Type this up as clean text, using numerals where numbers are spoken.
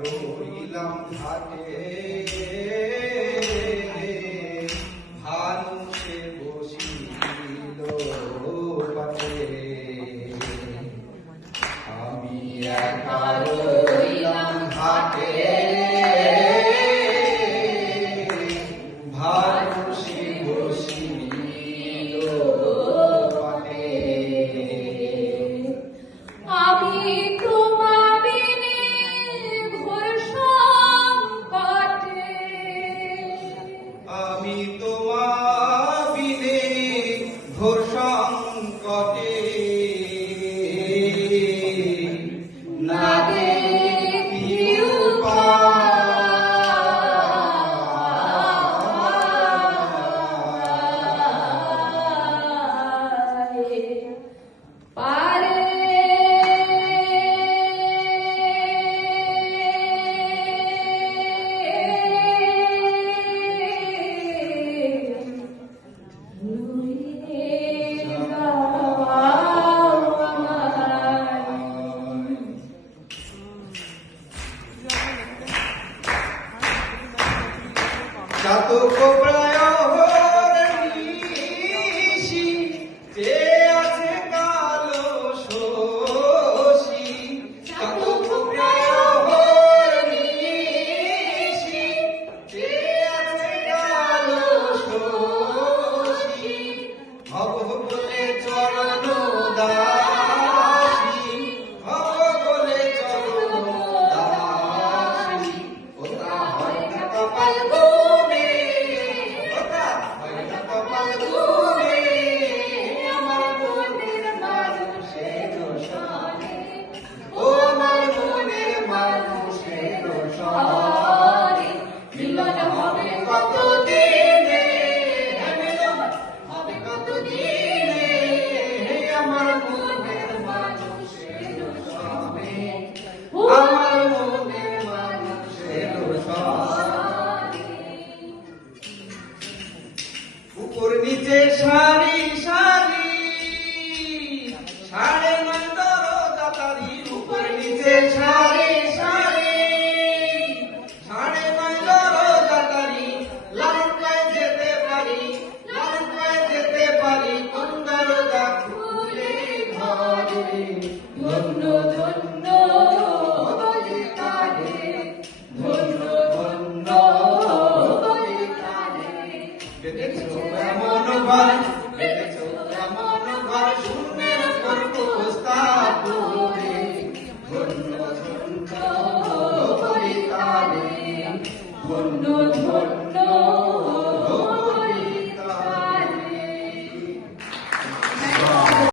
রইলাম ঘাটে ভানুষে বসিল পাটে আমি একা রইলাম ঘাটে ভানুষে বসিল পাটে আমি আমি তোমার বিনে ঘোর সংকটে না দেখি চাতক প্রায় নিশি যে আছে কালো শশী চাতক প্রায় নিশি যে আছে কালো শশী ভব বলে চরণ দাসী ভব বলে চরণ দাসী ওটা হয় না কপাল উপর নিচে সারি সারি সাড়ে নয় দরজা তারি উপর নিচে সারি সারি সাড়ে নয় দরজা তারি লঙ্কায় যেতে পারি লঙ্কায় যেতে পারি কোন দরজা খুলে ঘরে ধন্য ধন্য বলিতারে ধন্য ধন্য বলিতারে দেখেছো এমন ঘর দেখেছো এমন ঘর শূন্যের উপর প্রস্তাব করে ধন্য ধন্য